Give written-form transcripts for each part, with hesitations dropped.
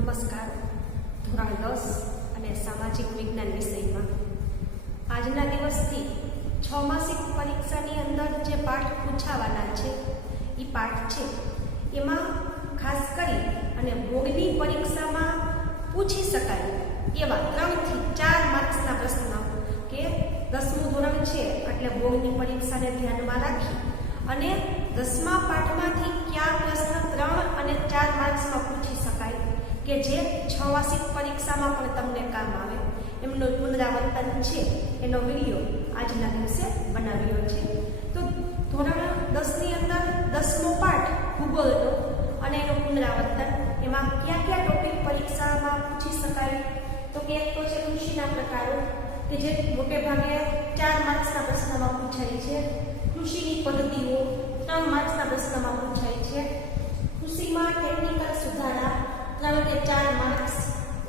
નમસ્કાર. ધોરણ 10 અને સામાજિક વિજ્ઞાન વિષયમાં આજના દિવસથી 6 માસિક પરીક્ષાની અંદર જે પાઠ પૂછાવાના છે એ પાઠ છે એમાં ખાસ કરી અને બોર્ડની પરીક્ષામાં પૂછી શકાય એવા 3 થી 4 માર્ક્સના પ્રશ્નો કે 10મું ધોરણ છે એટલે બોર્ડની પરીક્ષાને ધ્યાનમાં રાખી અને 10મા પાઠમાંથી કયા પ્રશ્ન 3 અને 4 માર્ક્સમાં પૂછી શકાય કે જે 6 માસિક પરીક્ષામાં પણ તમને કામ આવે એમનું પુનરાવર્તન છે એનો વિડીયો આજના દિવસે બનાવ્યો છે. તો ધોરણ 10ની અંદર 10મો પાઠ ભૂગોળનો અને એનું પુનરાવર્તન એમાં કયા કયા ટોપિક પરીક્ષામાં પૂછી શકાય તો કે એક તો છે કૃષિના પ્રકારો કે જે મોટે ભાગે 4 માર્ક્સના પ્રશ્નમાં પૂછાય છે. કૃષિની પદ્ધતિઓ 3 માર્ક્સના પ્રશ્નમાં પૂછાય છે. કૃષિમાં ટેકનિકલ સુધારા 3 કે 4 માર્ક્સ.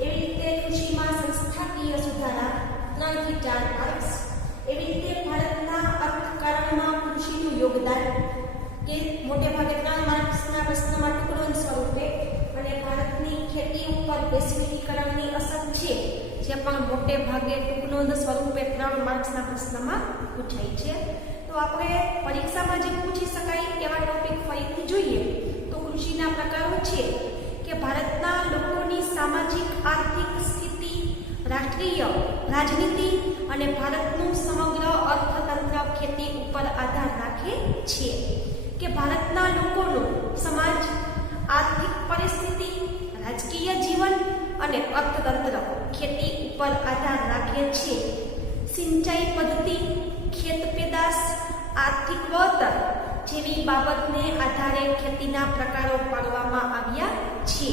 એવી રીતે કૃષિમાં સંસ્થાકીય સુધારા 3 થી 4 માર્ક્સ. એવી રીતે ભારતના અર્થકારણમાં કૃષિનું યોગદાન કે મોટે ભાગે 3 માર્ક્સના પ્રશ્નમાં ટુકડોના સ્વરૂપે અને ભારતની ખેતી ઉપર વૈશ્વિકીકરણની અસર છે જે પણ મોટે ભાગે ટુકડોના સ્વરૂપે 3 માર્ક્સના પ્રશ્નમાં પૂછાય છે. તો આપણે પરીક્ષામાં જે પૂછી શકાય એવા ટોપિક ફરીથી જોઈએ તો કૃષિના પ્રકારો છે કે ભારતના લોકોની સામાજિક આર્થિક સ્થિતિ, રાષ્ટ્રીય રાજનીતિ અને ભારતનું સમગ્ર અર્થતંત્ર ખેતી ઉપર આધાર રાખે છે. કે ભારતના લોકોનો સમાજ, આર્થિક પરિસ્થિતિ, રાજકીય જીવન અને અર્થતંત્ર ખેતી ઉપર આધાર રાખે છે. સિંચાઈ પદ્ધતિ, ખેત પેદાશ, આર્થિક વળતર જેવી બાબતને આધારે ખેતીના પ્રકારો પાડવામાં આવ્યા છે.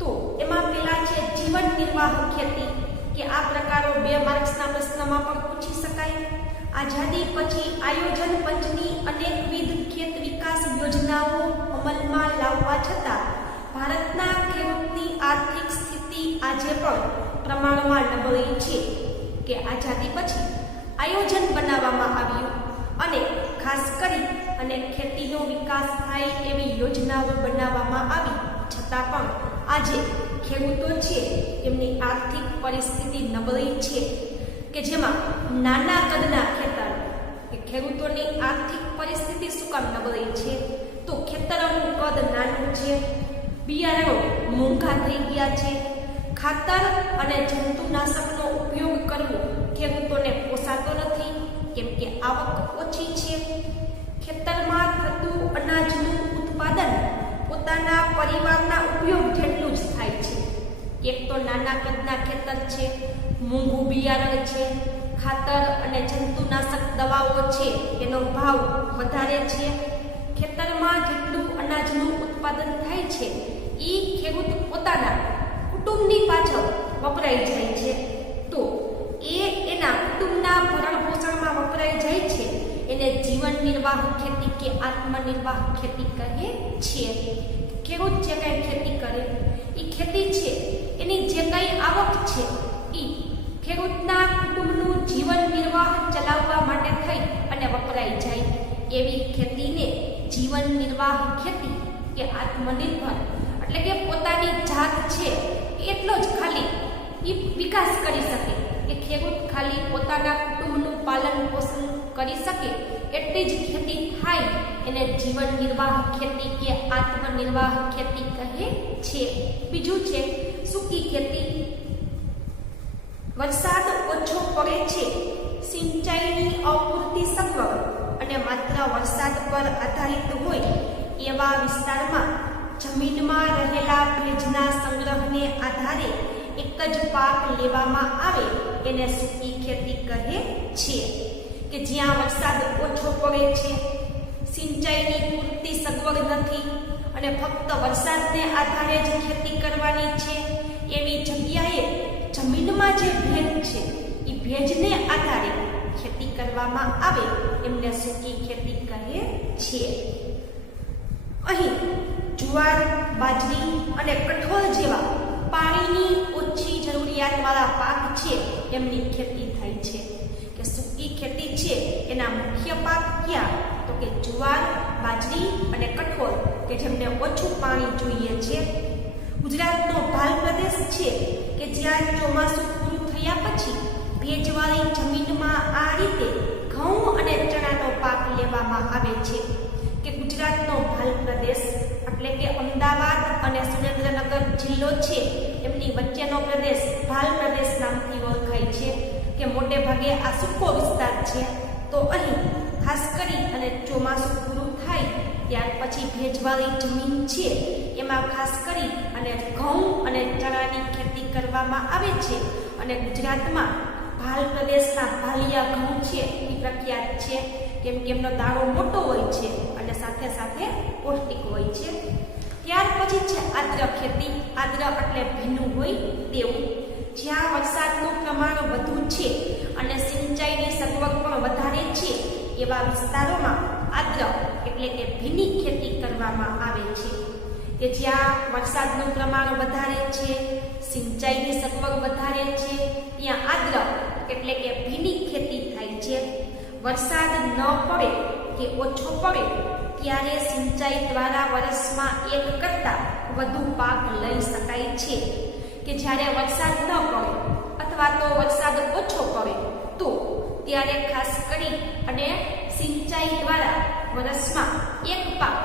તો એમાં પેલા છે જીવન નિર્વાહ ખેતી કે આ પ્રકારો 2 માર્ક્સના પ્રશ્નમાં પણ પૂછી શકાય. આઝાદી પછી આયોજન પંચની અનેકવિધ ખેત વિકાસ યોજનાઓ અમલમાં લાવવા છતાં ભારતના ખેડૂતની આર્થિક સ્થિતિ આજે પણ પ્રમાણમાં નબળી છે. કે આઝાદી પછી આયોજન બનાવવામાં આવ્યું અને ખાસ કરી અને ખેતીનો વિકાસ થાય એવી યોજનાઓ બનાવવામાં આવી છતાં પણ આજે ખેડૂતો છે એમની આર્થિક પરિસ્થિતિ નબળી છે. કે જેમાં નાના કદના ખેતર કે ખેડૂતોની આર્થિક પરિસ્થિતિ શું કામ નબળી છે તો ખેતરોનું કદ નાનું છે, બિયારણો મોંઘા થઈ ગયા છે, ખાતર અને જંતુનાશકનો ઉપયોગ કરવો ખેડૂતોને પોસાતો નથી કેમ કે આવક ઓછી છે. ખેતરમાં થતું અનાજનું ઉત્પાદન પોતાના પરિવારના ઉપયોગ જેટલું જ થાય છે. એક તો નાના કદના ખેતર છે, મોંઘું બિયારણ છે, ખાતર અને જંતુનાશક દવાઓ છે એનો ભાવ વધારે છે. ખેતરમાં જેટલું અનાજનું ઉત્પાદન થાય છે એ ખેડૂત પોતાના કુટુંબની પાછળ વપરાઈ જાય છે. તો એના કુટુંબના ભરણ પોષણમાં વપરાઈ જાય છે એને જીવન નિર્વાહ ખેતી કે આત્મનિર્વાહ ખેતી કહે છે. ખેડૂત જે કંઈ ખેતી કરે એ ખેતી છે એની જે કંઈ આવક છે એ ખેડૂતના કુટુંબનું જીવન નિર્વાહ ચલાવવા માટે થઈ અને વપરાઈ જાય એવી ખેતીને જીવન નિર્વાહ ખેતી કે આત્મનિર્ભર એટલે કે પોતાની જાત છે એટલો જ ખાલી એ વિકાસ કરી શકે કે ખેડૂત ખાલી પોતાના કુટુંબનું પાલન પોષણ કરી શકે એટલી જ ખેતી થાય એને જીવન નિર્વાહ ખેતી કે આત્મનિર્વાહ ખેતી કહે છે. બીજું છે સૂકી ખેતી. વરસાદ ઓછો પડે છે, સિંચાઈની અપૂરતી સગવડ અને માત્ર વરસાદ પર આધારિત હોય એવા વિસ્તારમાં જમીનમાં રહેલા ભેજના સંગ્રહને આધારે એક જ પાક લેવામાં આવે એને સૂકી ખેતી કહે છે. કે જ્યાં વરસાદ ઓછો પડે છે, સિંચાઈની પૂરતી સગવડ નથી અને ફક્ત વરસાદને આધારે જ ખેતી કરવાની છે એવી જગ્યાએ જમીનમાં જે ભેજ છે એ ભેજને આધારે ખેતી કરવામાં આવે એમને સૂકી ખેતી કહે છે. અહીં જુવાર, બાજરી અને કઠોળ જેવા પાણીની ઓછી જરૂરિયાતવાળા પાક છે એમની ખેતી થાય છે. કે સૂકી ખેતી છે એના મુખ્ય પાક કયા તો કે જુવાર, બાજરી અને કઠોળ કે જેમને ઓછું પાણી જોઈએ છે. ગુજરાતનો ભાલ પ્રદેશ છે કે જ્યાં ચોમાસું પૂરું થયા પછી ભેજવાળી જમીનમાં આ રીતે ઘઉં અને ચણાનો પાક લેવામાં આવે છે. કે ગુજરાતનો ભાલ પ્રદેશ એટલે કે અમદાવાદ અને સુરેન્દ્રનગર જિલ્લો છે એમની વચ્ચેનો પ્રદેશ ભાલ પ્રદેશ નામથી ઓળખાય છે. કે મોટે ભાગે આ સૂકો વિસ્તાર છે. તો અહીં ખાસ કરી અને ચોમાસું પૂરું થાય ત્યાર પછી ભેજવાળી જમીન છે એમાં ખાસ કરી અને ઘઉં અને ચણાની ખેતી કરવામાં આવે છે. અને ગુજરાતમાં ભાલ પ્રદેશના ભાલિયા ઘઉં છે એ પ્રખ્યાત છે, કેમ કે એમનો દાણો મોટો હોય છે અને સાથે સાથે પૌષ્ટિક હોય છે. ત્યાર પછી છે આદ્ર ખેતી. આદ્ર એટલે ભીનું હોય તેવું, જ્યાં વરસાદનું પ્રમાણ વધુ છે અને સિંચાઈની સગવડ પણ વધારે છે એવા વિસ્તારોમાં આદ્ર એટલે કે ભીની ખેતી કરવામાં આવે છે. કે જ્યાં વરસાદનું પ્રમાણ વધારે છે, સિંચાઈની સગવડ વધારે છે, ત્યાં આદ્ર એટલે કે ભીની ખેતી થાય છે. વરસાદ ન પડે કે ઓછો પડે ત્યારે સિંચાઈ દ્વારા વર્ષમાં એક કરતાં વધુ પાક લઈ શકાય છે. કે જ્યારે વરસાદ ન પડે અથવા તો વરસાદ ઓછો પડે તો ત્યારે ખાસ કરી અને સિંચાઈ દ્વારા વર્ષમાં એક પાક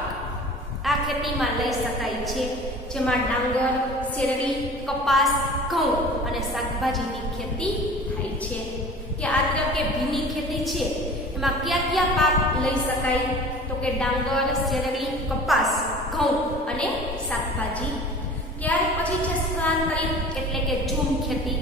આ ખેતીમાં લઈ શકાય છે, જેમાં ડાંગર, શેરડી, કપાસ, ઘઉં અને શાકભાજીની ખેતી થાય છે. કે આદ્ર કે ભીની ખેતી છે એમાં કયા કયા પાક લઈ શકાય? તો કે ડાંગર, શેરડી, કપાસ, ઘઉં અને શાકભાજી. ત્યાર પછી છે સ્થળાંતરિત એટલે કે ઝૂમ ખેતી.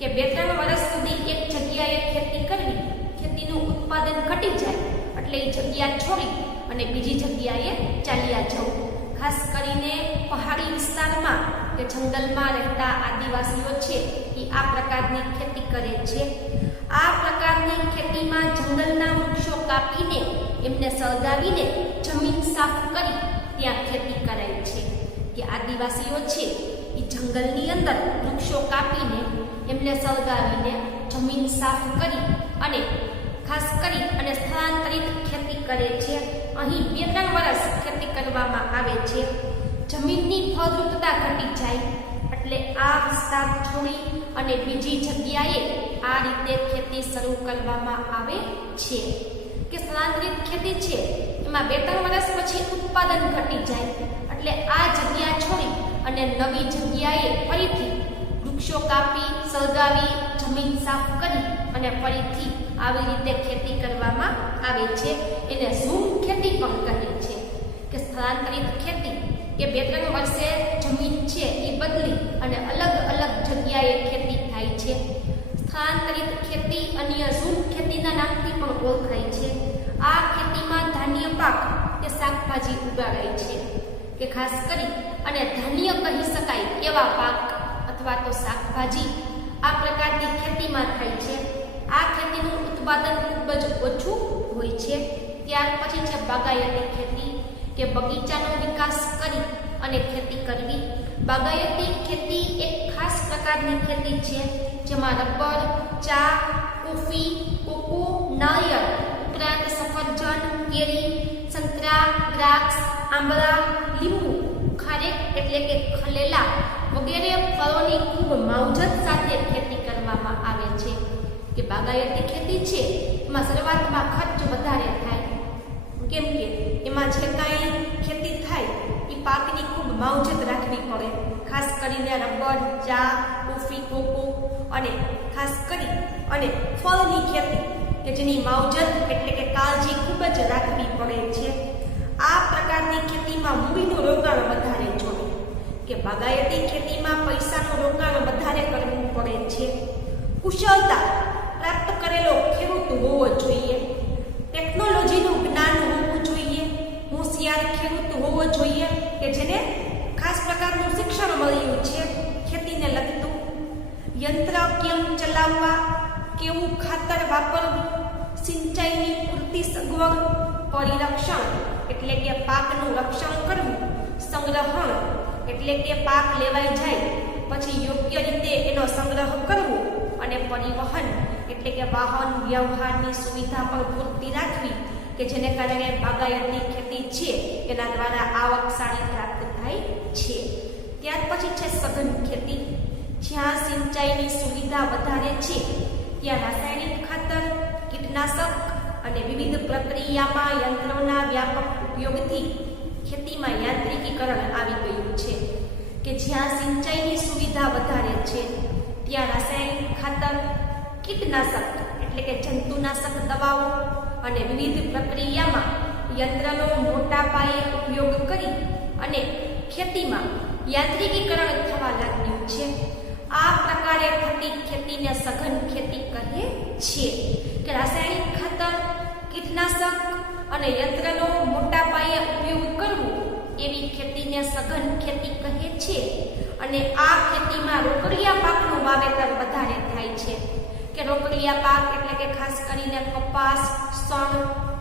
કે 2-3 વર્ષ સુધી એક જગ્યાએ ખેતી કરવી, ખેતીનું ઉત્પાદન ઘટી જાય એટલે એ જગ્યા છોડી અને બીજી જગ્યાએ ચાલ્યા જવું. ખાસ કરીને પહાડી વિસ્તારમાં કે જંગલમાં રહેતા આદિવાસીઓ છે એ આ પ્રકારની ખેતી કરે છે. આ પ્રકારની ખેતીમાં જંગલના વૃક્ષો કાપીને એમને સળગાવીને જમીન સાફ કરી ત્યાં ખેતી કરાય છે. કે આદિવાસીઓ છે એ જંગલની અંદર વૃક્ષો કાપીને એમને સળગાવીને જમીન સાફ કરી અને ખાસ કરી અને સ્થળાંતરિત ખેતી કરે છે. અહીં 2-3 વર્ષ ખેતી કરવામાં આવે છે. જમીનની ફળદ્રુપતા ઘટી જાય એટલે આ વિસ્તાર છોડી અને બીજી જગ્યાએ આ રીતે ખેતી શરૂ કરવામાં આવે છે. કે સ્થળાંતરિત ખેતી છે એમાં 2-3 વર્ષ પછી ઉત્પાદન ઘટી જાય એટલે આ જગ્યા છોડી અને નવી જગ્યાએ ફરીથી વૃક્ષો કાપી, સળગાવી, જમીન સાફ કરી અને ફરીથી આવી રીતે ખેતી કરવામાં આવે છે. એને ઝૂમ ખેતી પણ કહે છે. કે સ્થળાંતરિત ખેતી કે 2-3 વર્ષે જમીન છે એ બદલી અને અલગ અલગ જગ્યાએ ખેતી થાય છે. સ્થળાંતરિત ખેતી અન્ય ઝૂમ ખેતીના નામથી પણ ઓળખાય છે. આ ખેતીમાં ધાન્ય પાક કે શાકભાજી ઉગાડાય છે. કે ખાસ કરી અને ધાન્ય કહી શકાય એવા પાક અથવા તો શાકભાજી આ પ્રકારની ખેતીમાં થાય છે. આ ખેતીનું ઉત્પાદન ખૂબ જ ઓછું હોય છે. ત્યાર પછી છે બાગાયતી ખેતી. કે બગીચાનો વિકાસ કરી અને ખેતી કરવી. બાગાયતી ખેતી એક ખાસ પ્રકારની ખેતી છે જેમાં રબર, ચા, કોફી, કોકો, નાળિયેર ઉપરાંત સફરજન, કેરી, સંતરા, દ્રાક્ષ, આંબળા, લીંબુ, ખારેક એટલે કે ખલેલા વગેરે ફળોની ખૂબ માવજત સાથે ખેતી કરવામાં આવે છે. કે બાગાયતી ખેતી છે એમાં શરૂઆતમાં ખર્ચ વધારે થાય, કેમ કે એમાં જે કાંઈ ખેતી થાય એ પાકની ખૂબ માવજત રાખવી પડે. ખાસ કરીને રબર, ચા, કોફી, કોકો અને ખાસ કરી અને ફળની ખેતી કે જેની માવજત એટલે કે કાળજી ખૂબ જ રાખવી પડે છે. આ પ્રકારની ખેતીમાં મૂડીનું રોકાણ વધારે જોઈએ. કે બાગાયતી ખેતીમાં પૈસાનું રોકાણ વધારે કરવું પડે છે. કુશળતા પ્રાપ્ત કરેલો ખેડૂત હોવો જોઈએ. ટેકનોલોજીનું જ્ઞાન હોવું જોઈએ. હોશિયાર ખેડૂત હોવો જોઈએ કે જેને ખાસ પ્રકારનું શિક્ષણ મળ્યું છે ખેતીને લગતું. યંત્ર કેમ ચલાવવા, કેવું ખાતર વાપરવું, સિંચાઈની પૂરતી સગવડ, પરિરક્ષણ એટલે કે પાકનું રક્ષણ કરવું, સંગ્રહણ એટલે કે પાક લેવાઈ જાય પછી યોગ્ય રીતે એનો સંગ્રહ કરવો અને પરિવહન એટલે કે વાહન વ્યવહારની સુવિધા પણ પૂરતી રાખવી કે જેને કારણે બાગાયતી ખેતી છે એના દ્વારા આવક સારી પ્રાપ્ત થાય છે. ત્યાર પછી છે સઘન ખેતી. જ્યાં સિંચાઈની સુવિધા વધારે છે ત્યાં રાસાયણિક ખાતર, કીટનાશક અને વિવિધ પ્રક્રિયામાં યંત્રોના વ્યાપક ઉપયોગથી ખેતીમાં યાંત્રિકીકરણ આવી ગયું છે. કે જ્યાં સિંચાઈની સુવિધા વધારે છે ત્યાં રાસાયણિક ખાતર, કીટનાશક એટલે કે જંતુનાશક દવાઓ અને વિવિધ પ્રક્રિયામાં યંત્રનો મોટા પાયે ઉપયોગ કરી અને ખેતીમાં યાંત્રિકીકરણ થવા લાગ્યું છે. આ પ્રકારે થતી ખેતીને સઘન ખેતી કહે છે. કે રાસાયણિક ખાતર, કીટનાશક અને યંત્રનો મોટા પાયે ઉપયોગ કરવો એવી ખેતીને સઘન ખેતી કહે છે. અને આ ખેતીમાં રોકડિયા પાકનું વાવેતર વધારે થાય છે. કે રોકડિયા પાક એટલે કે ખાસ કરીને કપાસ, શણ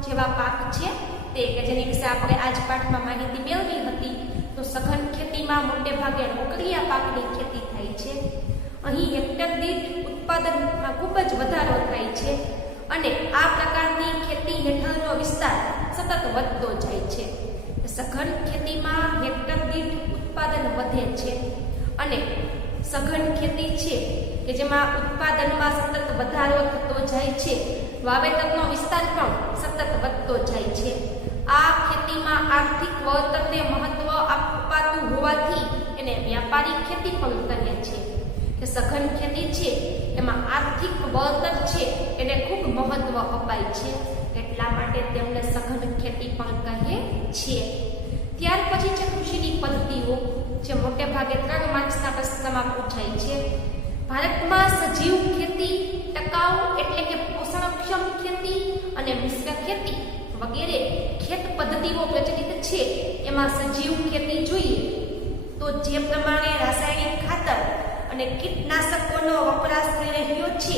જેવા પાક છે તે કે જેની વિશે આપણે આજ પાઠમાં માહિતી મેળવી હતી. તો સઘન ખેતીમાં મોટે ભાગે રોકડિયા પાકની ખેતી થાય છે. અહીં હેક્ટર દીઠ ઉત્પાદનમાં ખૂબ જ વધારો થાય છે અને આ પ્રકારની ખેતી હેઠળનો વિસ્તાર સતત વધતો જાય છે. સઘન ખેતીમાં હેક્ટર દીઠ ઉત્પાદન વધે છે અને સઘન ખેતી છે કે જેમાં ઉત્પાદનમાં સતત વધારો થતો જાય છે, વાવેતરનો વિસ્તાર પણ સતત વધતો જાય છે. આ ખેતીમાં આર્થિક વળતરને મહત્વ અપાતું હોવાથી એને વ્યાપારી ખેતી પણ કહે છે. કે સઘન ખેતી છે એમાં આર્થિક વળતર છે એને ખૂબ મહત્વ અપાય છે, એટલા માટે તેમને સઘન ખેતી પણ કહે છે. ત્યાર પછી છે કૃષિની પદ્ધતિઓ, જે મોટે ભાગે 3 માર્ક્સના પ્રશ્નમાં પૂછાય છે. ભારતમાં સજીવ ખેતી, ટકાઉ એટલે કે પોષણક્ષમ ખેતી અને મિશ્ર ખેતી વગેરે ખેત પદ્ધતિઓ પ્રચલિત છે. એમાં સજીવ ખેતી જોઈએ તો જે પ્રમાણે રાસાયણિક ખાતર અને કીટનાશકોનો વપરાશ થઈ રહ્યો છે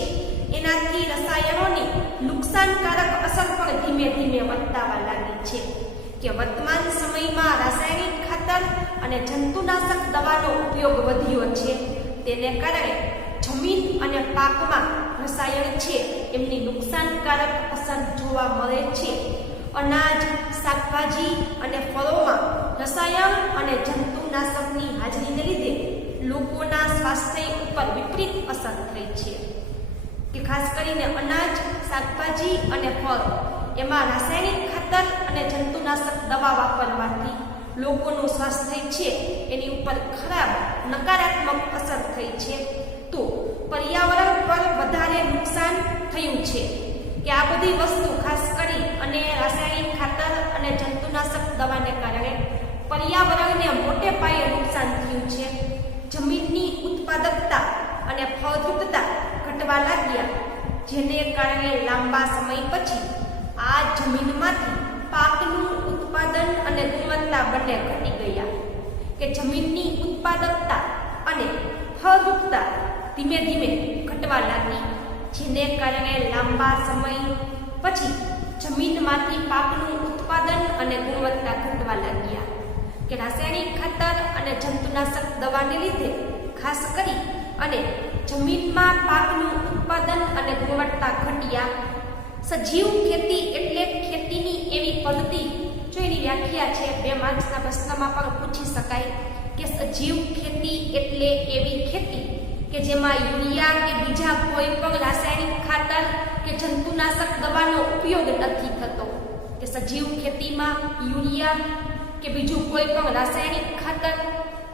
એનાથી રસાયણોની નુકસાનકારક અસર પણ ધીમે ધીમે વધવા લાગી છે. કે વર્તમાન સમયમાં રાસાયણિક ખાતર અને જંતુનાશક દવાનો ઉપયોગ વધ્યો છે. તેને કારણે જમીન અને પાકમાં રસાયણ છે એમની નુકસાનકારક અસર જોવા મળે છે. અનાજ, શાકભાજી અને ફળોમાં રસાયણ અને જંતુનાશકની હાજરીને લીધે લોકોના સ્વાસ્થ્ય ઉપર વિપરીત અસર થઈ છે. કે ખાસ કરીને અનાજ, શાકભાજી અને ફળ એમાં રાસાયણિક ખાતર અને જંતુનાશક દવા વાપરવાથી લોકોનું સ્વાસ્થ્ય છે એની ઉપર ખરાબ નકારાત્મક અસર થઈ છે. તો પર્યાવરણ પર વધારે નુકસાન થયું છે. કે આ બધી વસ્તુ ખાસ કરી અને રાસાયણિક ખાતર અને જંતુનાશક દવાને કારણે પર્યાવરણને મોટે પાયે નુકસાન થયું છે. જમીનની ઉત્પાદકતા અને ફળદ્રુપતા ઘટવા લાગ્યા, જેને કારણે લાંબા સમય પછી આ જમીનમાંથી પાકનું ઉત્પાદન અને ગુણવત્તા બંને ઘટી ગયા. કે જમીનની ઉત્પાદકતા અને ફળદ્રુપતા ધીમે ધીમે ઘટવા લાગી, જેને કારણે લાંબા સમય પછી જમીનમાંથી પાકનું ઉત્પાદન અને ગુણવત્તા ઘટવા લાગ્યા. કે રાસાયણિક ખાતર અને જંતુનાશક દવાને લીધે ખાસ કરી અને જમીનમાં પાકનું ઉત્પાદન અને ગુણવત્તા ઘટ્યા. સજીવ ખેતી એટલે ખેતીની એવી પદ્ધતિ, જો એની વ્યાખ્યા છે 2 માર્ક્સના પ્રશ્નમાં પણ પૂછી શકાય. કે સજીવ ખેતી એટલે એવી ખેતી કે જેમાં યુરિયા કે બીજા કોઈ પણ રાસાયણિક ખાતર કે જંતુનાશક દવાનો ઉપયોગ નથી થતો. કે સજીવ ખેતીમાં યુરિયા કે બીજું કોઈ પણ રાસાયણિક ખાતર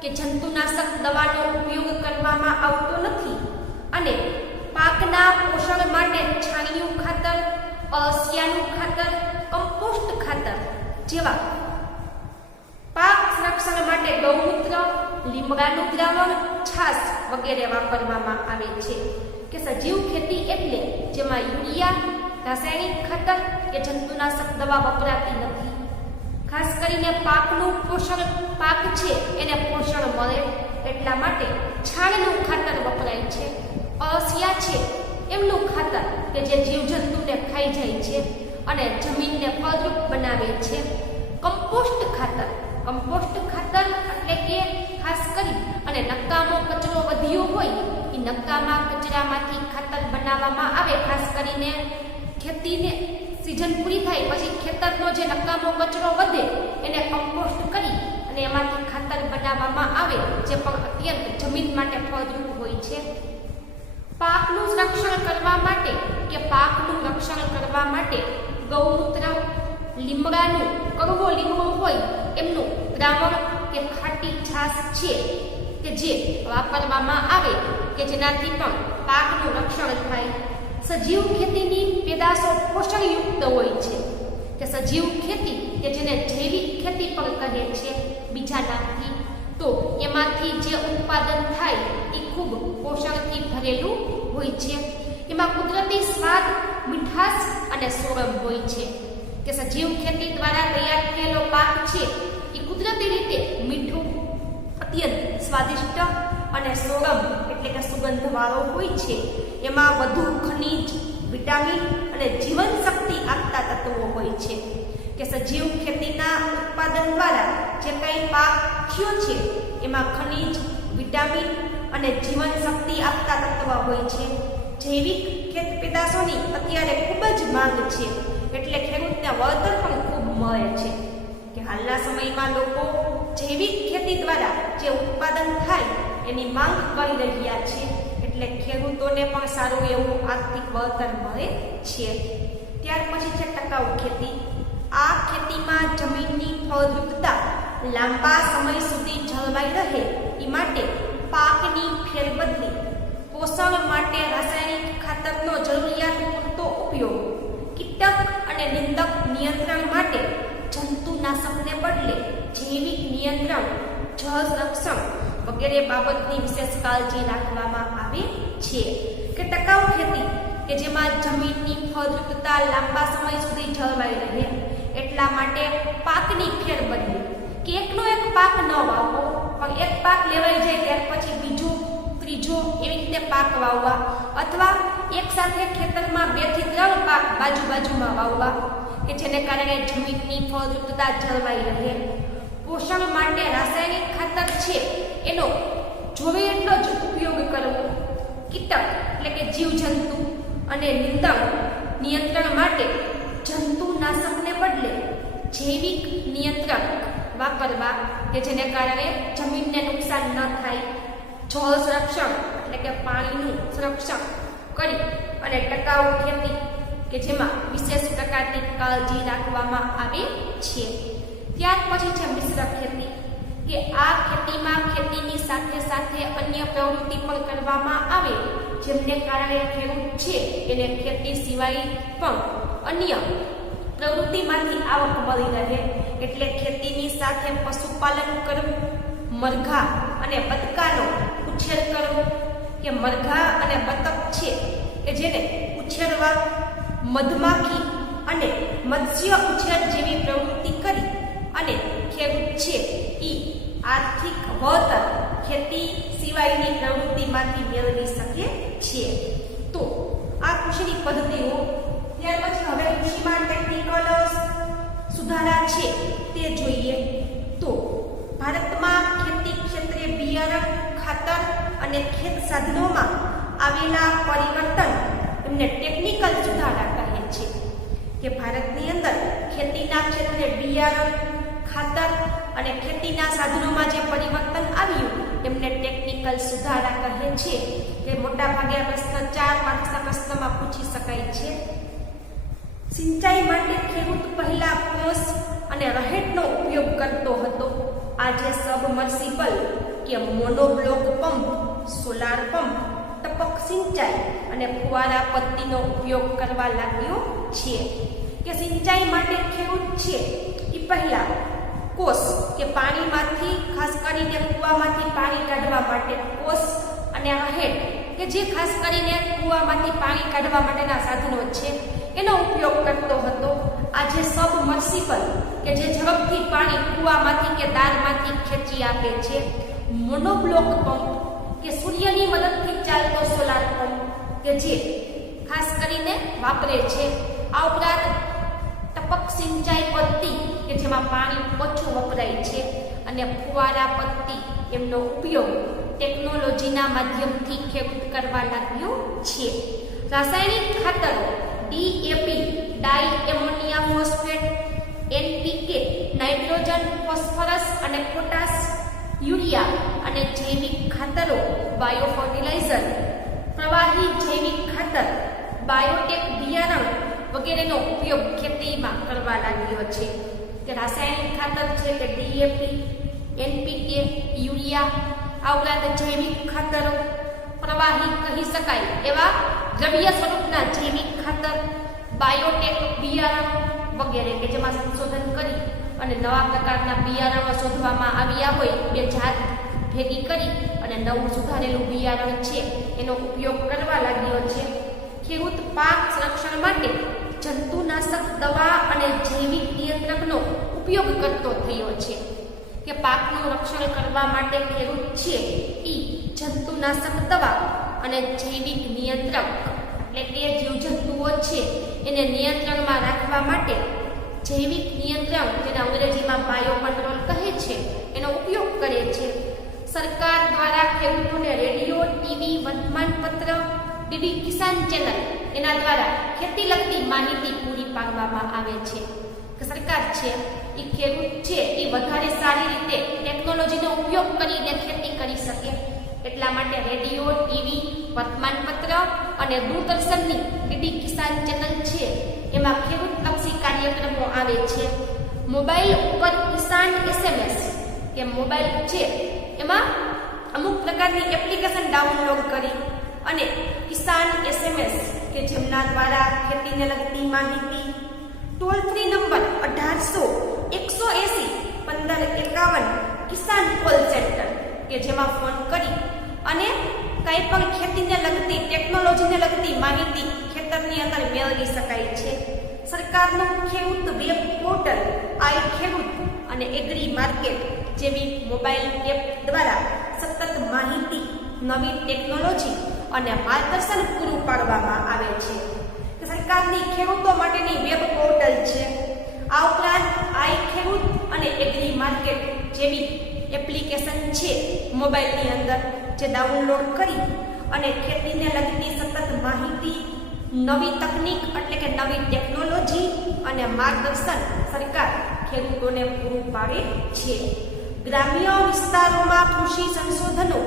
કે જંતુનાશક દવાનો ઉપયોગ કરવામાં આવતો નથી અને પાકના પોષણ માટે છાણિયું ખાતર, અળસિયાનું ખાતર, કમ્પોસ્ટ ખાતર જેવા, પાક સંરક્ષણ માટે ગૌમૂત્ર, લીમડાનું દ્રાવણ, છાશ વગેરે વાપરવામાં આવે છે. કે સજીવ ખેતી એટલે જેમાં યુરિયા, રાસાયણિક ખાતર કે જંતુનાશક દવા વપરાતી નથી. ખાસ કરીને પાકનું પોષણ, પાક છે એને પોષણ મળે એટલા માટે છાણનું ખાતર વપરાય છે. અળસિયા છે એમનું ખાતર કે જે જીવજંતુને ખાઈ જાય છે અને જમીનને ફળદ્રુપ બનાવે છે. કમ્પોસ્ટ ખાતર, કમ્પોસ્ટ ખાતર એટલે કે ખાસ કરી અને નકામો કચરો વધ્યો હોય એ નકામા કચરામાંથી ખાતર બનાવવામાં આવે. ખાસ કરીને ખેતીને સિઝન પૂરી થાય પછી ખેતરનો જે નકામો કચરો વધે એને કમ્પોસ્ટ કરી અને અને એમાંથી ખાતર બનાવવામાં આવે જે પણ અત્યંત જમીન માટે ફળદ્રુપ હોય છે. પાકનું રક્ષણ કરવા માટે ગૌમૂત્ર, લીમડાનું કડવો લીમડો હોય એમનું દ્રાવણ કે ખાટી છાશ છે કે જે વાપરવામાં આવે કે જેનાથી પણ પાકનું રક્ષણ થાય. સજીવ ખેતીની પેદાશો પોષણયુક્ત હોય છે કે સજીવ ખેતી કે જેને જૈવિક ખેતી પણ કહે છે બીજા નામથી, તો એમાંથી જે ઉત્પાદન થાય એ ખૂબ પોષણથી ભરેલું હોય છે. એમાં કુદરતી સ્વાદ, મીઠાશ અને સોરમ હોય છે કે સજીવ ખેતી દ્વારા તૈયાર થયેલો પાક છે એ કુદરતી રીતે મીઠું, અત્યંત સ્વાદિષ્ટ અને સોરમ એટલે કે સુગંધવાળો હોય છે. એમાં વધુ ખનિજ, વિટામિન અને જીવન શક્તિ આપતા તત્વો હોય છે કે સજીવ ખેતીના ઉત્પાદન દ્વારા જે કંઈ પાક થયો છે એમાં ખનિજ, વિટામિન અને જીવન શક્તિ આપતા તત્વ હોય છે. જૈવિક ખેત પેદાશોની અત્યારે ખૂબ જ માંગ છે એટલે ખેડૂતને વળતર પણ ખૂબ મળે છે કે હાલના સમયમાં લોકો જૈવિક ખેતી દ્વારા જે ઉત્પાદન થાય એની માંગ કરી રહ્યા છે એટલે ખેડૂતોને પણ સારું એવું આર્થિક વળતર મળે છે. ત્યાર પછી છે ટકાઉ ખેતી. આ ખેતીમાં જમીનની ફળદ્રુપતા લાંબા સમય સુધી જળવાઈ રહે એ માટે પાકની ફેરબદલી, પોષણ માટે રાસાયણિક ખાતરનો જરૂરિયાત પૂરતો ઉપયોગ, કીટક અને નિંદક નિયંત્રણ માટે જંતુનાશકને બદલે જૈવિક નિયંત્રણ, જળ રક્ષણ વગેરે બાબતની વિશેષ કાળજી રાખવામાં આવે છે. કે ટકાઉ ખેતી કે જેમાં જમીનની ફળદ્રુપતા લાંબા સમય સુધી જળવાઈ રહે એટલા માટે પાકની ફેરબદલી કે એકનો એક પાક ન વાવવો, પણ એક પાક લેવાઈ જાય ત્યાર પછી બીજો, ત્રીજો એવી રીતે પાક વાવવા, અથવા એક સાથે ખેતરમાં 2 થી 3 પાક બાજુમાં વાવવા કે જેને કારણે જમીનની ફળદ્રુપતા જળવાઈ રહે. પોષણ માટે રાસાયણિક ખાતર છે એનો જોવે એટલો જ ઉપયોગ કરવો. કીટક એટલે કે જીવજંતુ અને નિંદક નિયંત્રણ માટે જંતુનાશકને બદલે જૈવિક નિયંત્રક વાપરવા કે જેને કારણે જમીનને નુકસાન ન થાય. જળ સંરક્ષણ એટલે કે પાણીનું સંરક્ષણ કરી અને ટકાઉ ખેતી કે જેમાં વિશેષ પ્રકારની કાળજી રાખવામાં આવે છે. ત્યાર પછી છે મિશ્ર ખેતી કે આ ખેતીમાં ખેતીની સાથે સાથે અન્ય પ્રવૃત્તિ પણ કરવામાં આવે જેમને કારણે ખેડૂત છે એને ખેતી સિવાય પણ અન્ય પ્રવૃત્તિમાંથી આવક મળી રહે. એટલે ખેતીની સાથે પશુપાલન કરવું, મરઘા અને બતકાનો ઉછેર કરવો કે મરઘા અને બતક છે કે જેને ઉછેરવા, મધમાખી અને મત્સ્ય ઉછેર જેવી પ્રવૃત્તિ કરી અને ખેડૂત છે એ આર્થિક વળતર ખેતી સિવાયની પ્રવૃત્તિમાંથી મેળવી શકે છે. તો આ કૃષિની પદ્ધતિઓ. ત્યાર પછી હવે કૃષિમાં ટેકનિકલ સુધારા છે તે જોઈએ. તો ભારતમાં ખેતી ક્ષેત્રે બિયારણ, ખાતર અને ખેત સાધનોમાં આવેલા પરિવર્તન એમને ટેકનિકલ સુધારા કહે છે કે ભારતની અંદર ખેતીના ક્ષેત્રે બિયારણ, ખાતર અને ખેતીના સાધનોમાં જે પરિવર્તન આવ્યું એમને ટેકનિકલ સુધારા કહે છે. કે મોટા ભાગે આ પ્રશ્ન 4 માર્ક્સના પ્રશ્નમાં પૂછી શકાય છે. સિંચાઈ માટે ખેડૂત પહેલા કોસ અને રહેટનો ઉપયોગ કરતો હતો. આજે સબમર્સિબલ કે મોનોબ્લોક પંપ, સોલાર પંપ, ટપક સિંચાઈ અને ફુવારા પદ્ધતિનો ઉપયોગ કરવા લાગ્યો છે. કે સિંચાઈ માટે ખેડૂત છે એ પહેલા કોસ કે પાણીમાંથી, ખાસ કરીને કૂવામાંથી પાણી કાઢવા માટે કોસ અને રહેટ કે જે ખાસ કરીને કૂવામાંથી પાણી કાઢવા માટેના સાધનો છે એનો ઉપયોગ કરતો હતો. આજે સબમર્સિબલ કે જે ઝડપથી પાણી કૂવામાંથી કે દારમાંથી ખેંચી આપે છે. મોનોબ્લોક પંપ કે સૂર્યની મદદથી ચાલતો સોલાર પંપ કે જે ખાસ કરીને વાપરે છે. આ ઉપરાંત ટપક સિંચાઈ પદ્ધતિ કે જેમાં પાણી ઓછું વપરાય છે અને ફુવારા પદ્ધતિ એમનો ઉપયોગ ટેકનોલોજીના માધ્યમથી ખેડૂત કરવા લાગ્યો છે. રાસાયણિક ખાતરો DAP, di ammonia phosphate, NPK, nitrogen, phosphorus અને પોટાશ, યુરિયા અને જૈવિક ખાતરો, બાયો ફર્ટિલાઇઝર, પ્રવાહી જૈવિક ખાતર, બાયોટેક બિયારણ વગેરેનો ઉપયોગ ખેતીમાં કરવા લાગ્યો છે. કે રાસાયણિક ખાતર છે કે ડીએપી, એનપીકે, યુરિયા, આ ઉપરાંત જૈવિક ખાતરો, પ્રવાહી કહી શકાય એવા દ્રવ્ય સ્વરૂપના જૈવિક ખાતર, બાયોટેક બિયારણ વગેરે કે જેમાં સંશોધન કરી અને નવા પ્રકારના બિયારણો શોધવામાં આવ્યા હોય, બે જાત ભેગી કરી અને નવું સુધારેલું બિયારણ છે એનો ઉપયોગ કરવા લાગ્યો છે. ખેડૂત પાક સંરક્ષણ માટે જંતુનાશક દવા અને જૈવિક નિયંત્રકનો ઉપયોગ કરતો થયો છે. કે પાકનું રક્ષણ કરવા માટે ખેડૂત છે એ જંતુનાશક દવા અને જૈવિક નિયંત્રક એટલે કે જીવજંતુઓ છે એને નિયંત્રણમાં રાખવા માટે જૈવિક નિયંત્રણ, જેને અંગ્રેજીમાં બાયો કંટ્રોલ કહે છે, એનો ઉપયોગ કરે છે. સરકાર દ્વારા ખેડૂતોને રેડિયો, ટીવી, વર્તમાનપત્ર, ડીડી કિસાન ચેનલ એના દ્વારા ખેતી લગતી માહિતી પૂરી પાડવામાં આવે છે. કે સરકાર છે એ ખેડૂત છે એ વધારે સારી રીતે ટેકનોલોજીનો ઉપયોગ કરીને ખેતી કરી શકે એટલા માટે રેડિયો, ટીવી, વર્તમાનપત્ર અને દૂરદર્શનની ડીડી કિસાન ચેનલ છે એમાં ખેડૂતલક્ષી કાર્યક્રમો આવે છે. મોબાઈલ ઉપર કિસાન SMS કે મોબાઈલ છે એમાં અમુક પ્રકારની એપ્લિકેશન ડાઉનલોડ કરી અને કિસાન SMS કે જેમના દ્વારા ખેતીને લગતી માહિતી ટોલ ફ્રી નંબર 1800-180-1551 કિસાન કોલ સેન્ટર કે જેમાં ફોન કરી અને કંઈ પણ ખેતીને લગતી, ટેકનોલોજીને લગતી માહિતી ખેતરની અંદર મેળવી શકાય છે. સરકારનું ખેડૂત વેબ પોર્ટલ આઈ ખેડૂત અને એગ્રી માર્કેટ જેવી મોબાઈલ એપ દ્વારા સતત માહિતી, નવી ટેકનોલોજી અને માર્ગદર્શન પૂરું પાડવામાં આવે છે. સરકારની ખેડૂતો માટેની વેબ પોર્ટલ છે. આ ઉપરાંત આઈ ખેડૂત અને એગ્રી માર્કેટ જેવી એપ્લિકેશન છે મોબાઈલની અંદર, જે ડાઉનલોડ કરી અને ખેતીને લગતી સતત માહિતી, નવી તકનીક એટલે કે નવી ટેકનોલોજી અને માર્ગદર્શન સરકાર ખેડૂતોને પૂરું પાડે છે. ગ્રામ્ય વિસ્તારોમાં કૃષિ સંશોધનો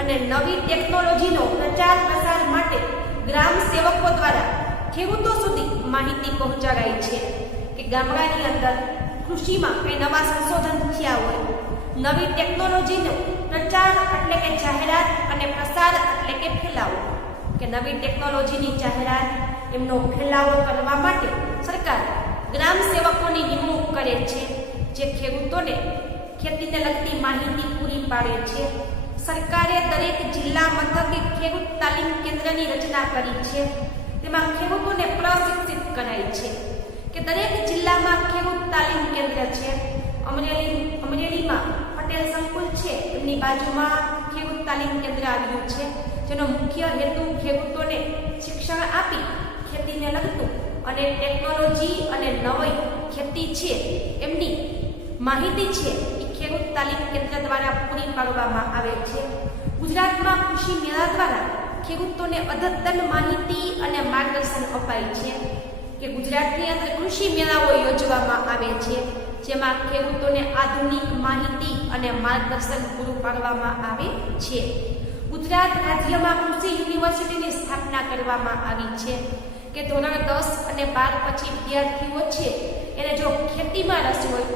અને નવી ટેકનોલોજીનો પ્રચાર પ્રસાર માટે ગ્રામ સેવકો દ્વારા ખેડૂતો સુધી માહિતી પહોંચાડાય છે. કે ગામડાની અંદર કૃષિમાં કંઈ નવા સંશોધન થયા હોય, નવી ટેકનોલોજીનો પ્રચાર એટલે કે જાહેરાત અને પ્રસાર એટલે કે ફેલાવો, કે નવી ટેકનોલોજીની જાહેરાત, એમનો ફેલાવો કરવા માટે સરકાર ગ્રામ સેવકોની નિમણૂક કરે છે, જે ખેડૂતોને ખેતીને લગતી માહિતી પૂરી પાડે છે. સરકારે દરેક જિલ્લા મથકે ખેડૂત તાલીમ કેન્દ્રની રચના કરી છે. તેમાં ખેડૂતોને પ્રશિક્ષિત કરાય છે. કે દરેક જિલ્લામાં ખેડૂત તાલીમ કેન્દ્ર છે. અમરેલીમાં પટેલ સંકુલ છે, એમની બાજુમાં ખેડૂત તાલીમ કેન્દ્ર આવ્યું છે, જેનો મુખ્ય હેતુ ખેડૂતોને શિક્ષણ આપી ખેતીને લગતું અને ટેકનોલોજી અને નવી ખેતી છે એમની માહિતી છે એ ખેડૂત તાલીમ કેન્દ્ર દ્વારા પૂરી પાડવામાં આવે છે. ગુજરાતમાં કૃષિ મેળા દ્વારા ખેડૂતોને અદ્યતન માહિતી અને માર્ગદર્શન અપાય છે. કે ગુજરાતની અંદર કૃષિ મેળાઓ યોજવામાં આવે છે, જેમાં ખેડૂતોને આધુનિક માહિતી અને માર્ગદર્શન પૂરું પાડવામાં આવે છે. ગુજરાત રાજ્યમાં કૃષિ યુનિવર્સિટીની સ્થાપના કરવામાં આવી છે. કે ધોરણ 10 અને 12 પછી વિદ્યાર્થીઓ છે એને જો ખેતીમાં રસ હોય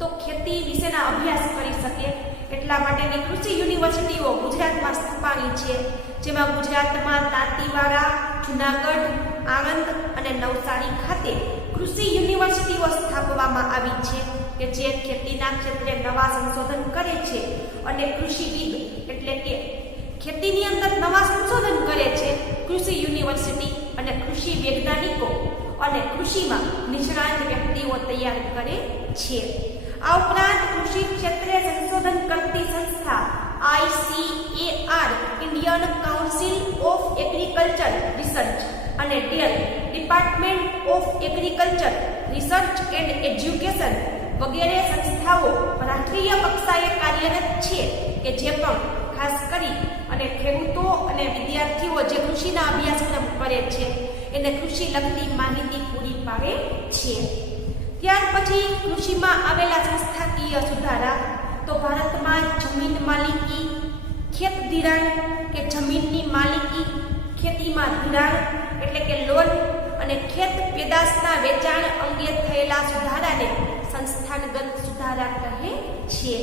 તો ખેતી વિશેના અભ્યાસ કરી શકે એટલા માટેની કૃષિ યુનિવર્સિટીઓ ગુજરાતમાં સ્થાપાઈ છે. જેમાં ગુજરાતમાં દાંતીવાડા, જુનાગઢ, આણંદ અને નવસારી ખાતે કૃષિ યુનિવર્સિટીઓ સ્થાપવામાં આવી છે. કે જે ખેતીના ક્ષેત્રે નવા સંશોધન કરે છે અને કૃષિવિદ એટલે કે ખેતીની અંદર નવા સંશોધન કરે છે કૃષિ યુનિવર્સિટી અને કૃષિ વૈજ્ઞાનિકો અને કૃષિમાં નિષ્ણાત વ્યક્તિઓ તૈયાર કરે છે. આ ઉપરાંત કૃષિ ક્ષેત્રે સંશોધન કરતી સંસ્થા ICAR Indian council of agriculture research અને ડેલ department of agriculture research and education વગેરે સંસ્થાઓ રાષ્ટ્રીય કક્ષાએ કાર્યરત છે. કે જે પણ ખાસ કરી અને ખેડૂતો અને વિદ્યાર્થીઓ જે કૃષિના અભ્યાસક્રમ કરે છે એને કૃષિ લગતી માહિતી પૂરી પાડે છે. ત્યાર પછી કૃષિમાં આવેલા સંસ્થાકીય સુધારા તો ભારતમાં જમીન માલિકી, ખેત ધિરાણ કે જમીનની માલિકી, ખેતીમાં ધિરાણ એટલે કે લોન અને ખેત પેદાશના વેચાણ અંગે થયેલા સુધારાને સંસ્થાનગત સુધારા કહે છે.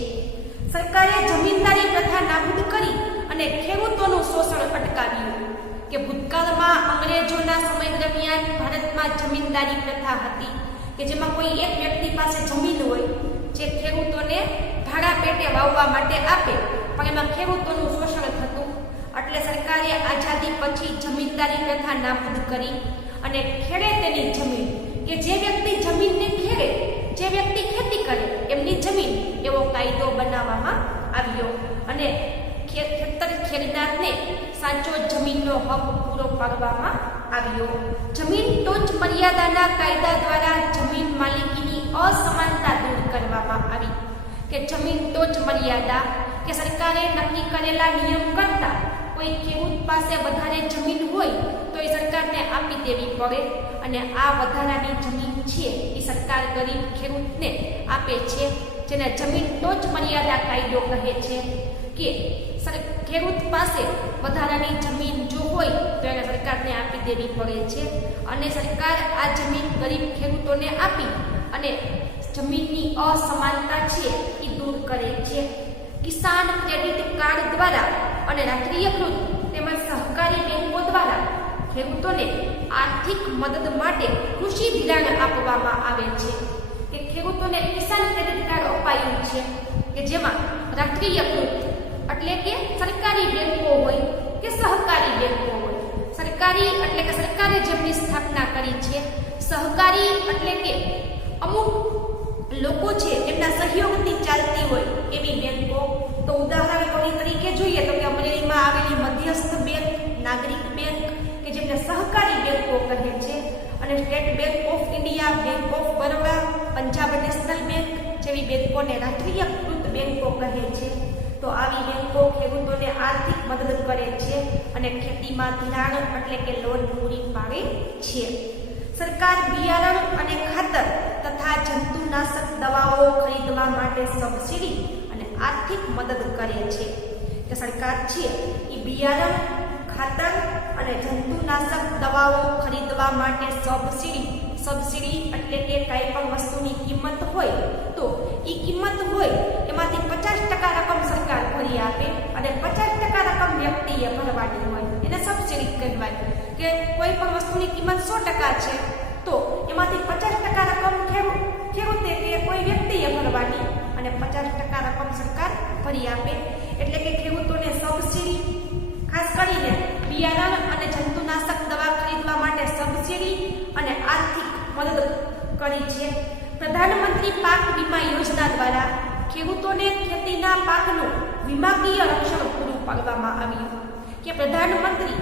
સરકારે જમીનદારી પ્રથા નાબૂદ કરી અને ખેડૂતોનું શોષણ અટકાવ્યું. કે ભૂતકાળમાં અંગ્રેજોના સમય દરમિયાન ભારતમાં જમીનદારી પ્રથા હતી કે જેમાં કોઈ એક વ્યક્તિ પાસે જમીન હોય જે ખેડૂતોને ભાડા પેટે વાવવા માટે આપે, પણ એમાં ખેડૂતોનું શોષણ થતું. એટલે સરકારે આઝાદી પછી જમીનદારી પ્રથા નાબૂદ કરી અને ખેડે તેની જમીન, કે જે વ્યક્તિ જમીનને ખેડે, જે વ્યક્તિ ખેતી કરે એમની જમીન, એવો કાયદો બનાવવામાં આવ્યો અને ખેતર ખેડનારને સાચો જમીનનો હક પૂરો પાડવામાં આવ્યો. જમીન ટોચ મર્યાદાના કાયદા દ્વારા જમીન માલિકીની અસમાનતા દૂર કરવામાં આવી. કે જમીન ટોચ મર્યાદા કે સરકારે નક્કી કરેલા નિયમ કરતા કોઈ ખેડૂત પાસે વધારે જમીન હોય તો એ સરકારને આપી દેવી પડે અને આ વધારાની જમીન છે એ સરકાર ગરીબ ખેડૂતને આપે છે, જેને જમીન ટોચ મર્યાદા કાયદો કહે છે. કે ખેડૂત પાસે વધારાની જમીન જો હોય તો એને સરકારને આપી દેવી પડે છે અને સરકાર આ જમીન ગરીબ ખેડૂતોને આપી અને જમીનની અસમાનતા છે એ દૂર કરે છે. કિસાન ક્રેડિટ કાર્ડ દ્વારા અને રાષ્ટ્રીયકૃત તેમજ સહકારી બેંકો દ્વારા ખેડૂતોને આર્થિક મદદ માટે કૃષિ ધિરાણ આપવામાં આવે છે. કે ખેડૂતોને કિસાન ક્રેડિટ કાર્ડ અપાયું છે કે જેમાં રાષ્ટ્રીયકૃત એટલે કે સરકારી બેંકો હોય કે સહકારી બેંકો હોય. સરકારી એટલે કે સરકારે જેમની સ્થાપના કરી છે, સહકારી એટલે કે અમુક લોકો છે એમના સહયોગથી ચાલતી હોય એવી બેંકો. તો ઉદાહરણ તરીકે જોઈએ તો કે અમરેલીમાં આવેલી મધ્યસ્થ બેંક, નાગરિક બેંક કે જેમને સહકારી બેંકો કહે છે, અને state bank of India, bank of Baroda, Punjab national bank જેવી બેંકોને રાષ્ટ્રીયકૃત બેંકો કહે છે. તો આવી બેંકો ખેડૂતોને આર્થિક મદદ કરે છે અને ખેતીમાં ધિરાણ એટલે કે લોન પૂરી પાડે છે. સરકાર બિયારણ અને ખાતર તથા જંતુનાશક દવાઓ ખરીદવા માટે સબસિડી અને આર્થિક મદદ કરે છે. કે સરકાર છે એ બિયારણ, ખાતર અને જંતુનાશક દવાઓ ખરીદવા માટે સબસિડી એટલે કે કાંઈ પણ વસ્તુની કિંમત હોય તો એ કિંમત હોય એમાંથી 50% રકમ સરકાર ભરી આપે અને 50% રકમ વ્યક્તિએ ભરવાની હોય, એને સબસિડી કહેવાય. કે કોઈ પણ વસ્તુની કિંમત 100% છે તો એમાંથી 50% રકમ ખેડૂતે કે કોઈ વ્યક્તિએ ભરવાની અને 50% રકમ સરકાર ભરી આપે. એટલે કે ખેડૂતોને સબસિડી, ખાસ કરીને બિયારણ અને જંતુનાશક દવા ખરીદવા માટે સબસિડી અને આર્થિક મદદ કરી છે. પ્રધાનમંત્રી પાક વીમા યોજના દ્વારા ખેડૂતોને ખેતીના પાકનું વીમાકીય રક્ષણ પૂરું પાડવામાં આવ્યું. કે પ્રધાનમંત્રી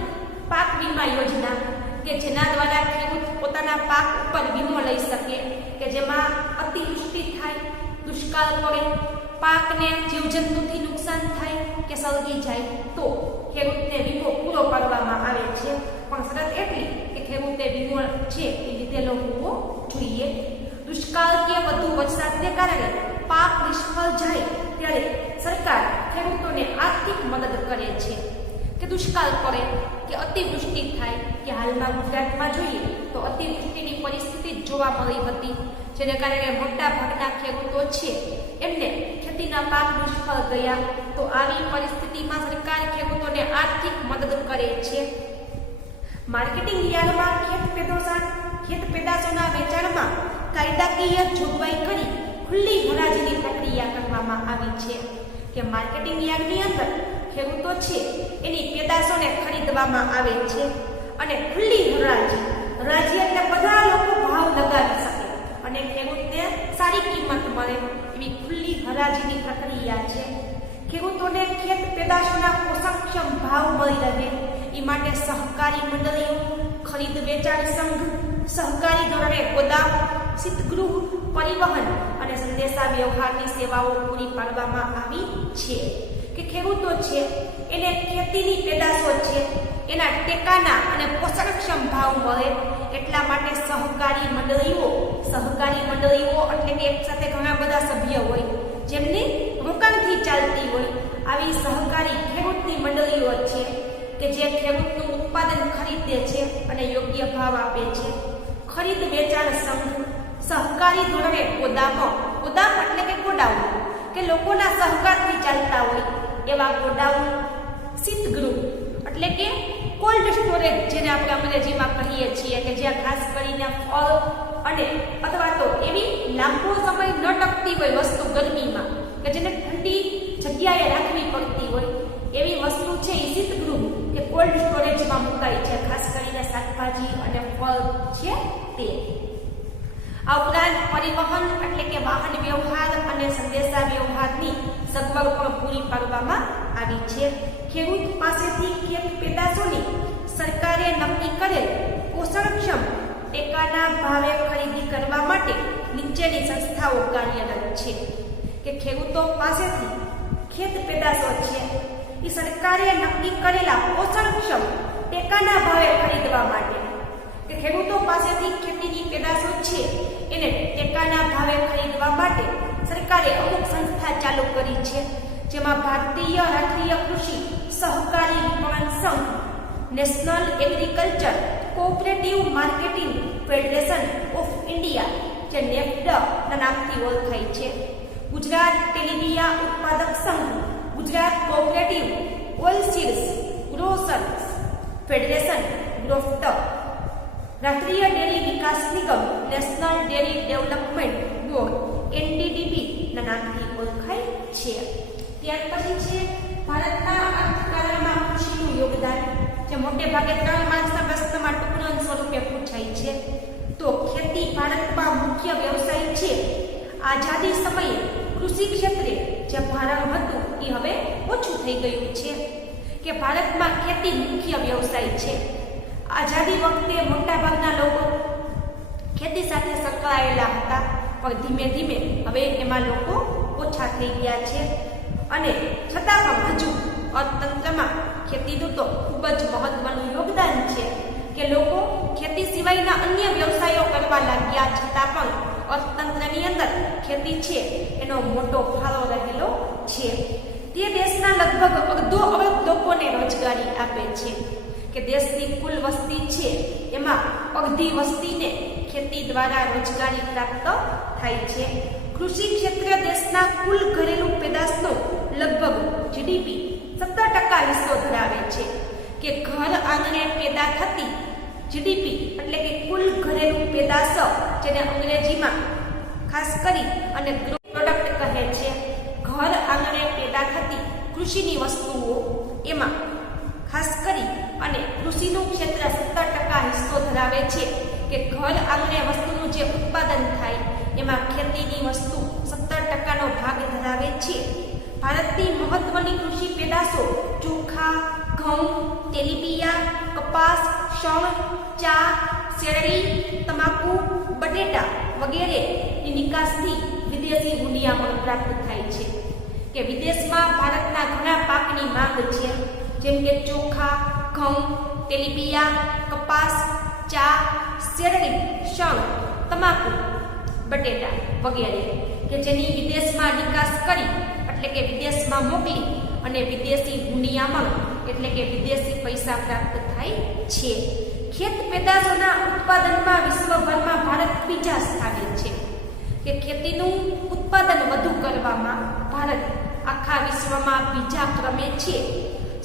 પાક વીમા યોજના કે જેના દ્વારા ખેડૂત પોતાના પાક ઉપર વીમો લઈ શકે, કે જેમાં અતિવૃષ્ટિ થાય, દુષ્કાળ પડે, પાકને જીવજંતુથી નુકસાન થાય કે સળગી જાય તો ખેડૂતને વીમો પૂરો પાડવામાં આવે છે. પણ શરત એટલી કે ખેડૂતે વીમો છે એ લીધેલો હોવો જોઈએ. દુષ્કાળ કે વધુ વરસાદને કારણે પાક નિષ્ફળ જાય ત્યારે સરકાર ખેડૂતોને આર્થિક મદદ કરે છે. કે દુષ્કાળ પડે કે અતિવૃષ્ટિ થાય, કે હાલમાં ગુજરાતમાં જોઈએ તો અતિવૃષ્ટિની પરિસ્થિતિ જોવા મળી હતી, જેને કારણે મોટા ભાગના ખેડૂતો છે એમને ખેતીના પાક નિષ્ફળ ગયા. તો આવી પરિસ્થિતિમાં સરકાર ખેડૂતોને આર્થિક મદદ કરે છે. માર્કેટિંગ યાર્ડમાં ખેત પેદાશોના વેચાણમાં કાયદાકીય જોગવાઈ કરી ખુલ્લી હરાજીની પ્રક્રિયા કરવામાં આવી છે. કે માર્કેટિંગ યાર્ડની અંદર ખેડૂતો છે એની પેદાશોને ખરીદવામાં આવે છે અને ખુલ્લી હરાજી એટલે બધા લોકો ભાવ લગાવી શકે અને ખેડૂતને સારી કિંમત મળે એવી ખુલ્લી હરાજીની પ્રક્રિયા છે. ખેડૂતોને ખેત પેદાશોના પોષણક્ષમ ભાવ મળી રહે એ માટે સહકારી મંડળીઓ, ખરીદ વેચાણ સંઘ, સહકારી ધોરણે ગોદામ, શીતગૃહ, પરિવહન અને સંદેશા વ્યવહારની સેવાઓ પૂરી પાડવામાં આવી છે. કે ખેડૂતો છે એને ખેતીની પેદાશો છે એના ટેકાના અને પોષણક્ષમ ભાવ મળે એટલા માટે સહકારી મંડળીઓ એટલે કે એક સાથે ઘણા બધા સભ્ય હોય જેમને રોકાણ પુષ્કળથી ચાલતી હોય આવી સહકારી ખેડૂતની મંડળીઓ છે કે જે ખેડૂતનું ઉત્પાદન ખરીદે છે અને યોગ્ય ભાવ આપે છે. ખરીદ વેચાણ સંઘ, સહકારી ધોરણે ગોદામો, ગોદામ એટલે કે ગોડાઉન કે લોકોના સહકારથી ચાલતા હોય એવા ગોડાઉન, શીતગૃહ એટલે કે કોલ્ડ સ્ટોરેજ જેને આપણે અંગ્રેજીમાં કહીએ છીએ કે જ્યાં ખાસ કરીને ફળ અને અથવા તો એવી લાંબો સમય ન ટકતી હોય વસ્તુ ગરમીમાં કે જેને ઠંડી જગ્યાએ રાખવી પડતી હોય એવી વસ્તુ છે એ શીતગૃહ કે કોલ્ડ સ્ટોરેજમાં મુકાય છે, ખાસ કરીને શાકભાજી અને ફળ છે તે. આ ઉપરાંત પરિવહન એટલે કે વાહન વ્યવહાર અને સંદેશા વ્યવહારની સગવડ પણ પૂરી પાડવામાં આવી છે. ખેડૂત પાસેથી ખેત પેદાશોની સરકારે નક્કી કરેલ પોષણક્ષમ ટેકાના ભાવે ખરીદી કરવા માટે નીચેની સંસ્થાઓ કાર્યરત છે કે ખેડૂતો પાસેથી ખેત પેદાશો છે એ સરકારે નક્કી કરેલા પોષણક્ષમ ટેકાના ભાવે ખરીદવા માટે કે ખેડૂતો પાસેથી ખેતીની પેદાશો છે એને ટેકાના ભાવે ખરીદવા માટે સરકારે અમુક સંસ્થા ચાલુ કરી છે, જેમાં ભારતીય રાષ્ટ્રીય કૃષિ સહકારી વિપણન સંઘ, national agriculture cooperative marketing federation of India જે નેફ્ડ નામથી ઓળખાય છે, ગુજરાત તેલીબિયા ઉત્પાદક સંઘ, ગુજરાત કોઓપરેટિવ ઓઇલસીડ્સ ગ્રોસર્સ ફેડરેશન ગ્રોફ્ટ, રાષ્ટ્રીય ડેરી વિકાસ નિગમ national dairy development board NDDB ના નામથી ઓળખાય છે. ત્યાર પછી છે ભારતના અર્થકારણમાં કૃષિનું યોગદાન, જે મોટે ભાગે 3 માર્ક્સના પ્રશ્નમાં ટૂંકણ સ્વરૂપે પૂછાય છે. તો ખેતી ભારતમાં મુખ્ય વ્યવસાય છે. આઝાદી સમયે કૃષિ ક્ષેત્રે જે ભારણ હતું એ હવે ઓછું થઈ ગયું છે કે ભારતમાં ખેતી મુખ્ય વ્યવસાય છે. આઝાદી વખતે મોટાભાગના લોકો ખેતી સાથે સંકળાયેલા હતા, પણ ધીમે ધીમે હવે એમાં લોકો ઓછા થઈ ગયા છે અને છતાં પણ હજુ અર્થતંત્રમાં ખેતીનું તો ખૂબ જ મહત્વનું યોગદાન છે કે લોકો ખેતી સિવાયના અન્ય વ્યવસાયો કરવા લાગ્યા, છતાં પણ અર્થતંત્રની અંદર ખેતી છે એનો મોટો ફાળો રહેલો છે. તે દેશના લગભગ 2.5 અબજ લોકોને રોજગારી આપે છે કે દેશની કુલ વસ્તી છે એમાં અડધી વસ્તીને ખેતી દ્વારા રોજગારી પ્રાપ્ત થાય છે. કૃષિ ક્ષેત્રે દેશના કુલ ઘરેલું પેદાશનો લગભગ GDP 17% હિસ્સો ધરાવે છે કે ઘર આંગણે પેદા થતી GDP એટલે કે કુલ ઘરેલું પેદાશ જેને અંગ્રેજીમાં ખાસ કરી અને ગ્રોથ પ્રોડક્ટ કહે છે. ઘર આંગણે પેદા થતી કૃષિની વસ્તુઓ એમાં ખાસ કરી અને કૃષિનું ક્ષેત્ર 17% હિસ્સો ધરાવે છે કે ઘર આંગણે વસ્તુનું જે ઉત્પાદન થાય એમાં ખેતીની વસ્તુ 17%નો ભાગ ધરાવે છે. ભારતની મહત્વની કૃષિ પેદાશો ચોખા, ઘઉં, તેલીબિયા, કપાસ, શણ, ચા, શેરડી, તમાકુ, બટેટા વગેરેની નિકાસથી વિદેશી હુંડિયામણ પ્રાપ્ત થાય છે કે વિદેશમાં ભારતના ઘણા પાકની માંગ છે, જેમ કે ચોખા, ઘઉં, તેલીબિયા, કપાસ, ચા, શેરડી, શણ, તમાકુ, બટેટા વગેરે કે જેની વિદેશમાં નિકાસ કરી એટલે કે વિદેશમાં મોકલી અને વિદેશી હુંડિયામણ એટલે કે વિદેશી પૈસા પ્રાપ્ત થાય છે. ખેત પેદાશોના ઉત્પાદનમાં વિશ્વભરમાં ભારત બીજા સ્થાને છે કે ખેતીનું ઉત્પાદન વધુ કરવામાં ભારત આખા વિશ્વમાં બીજા ક્રમે છે.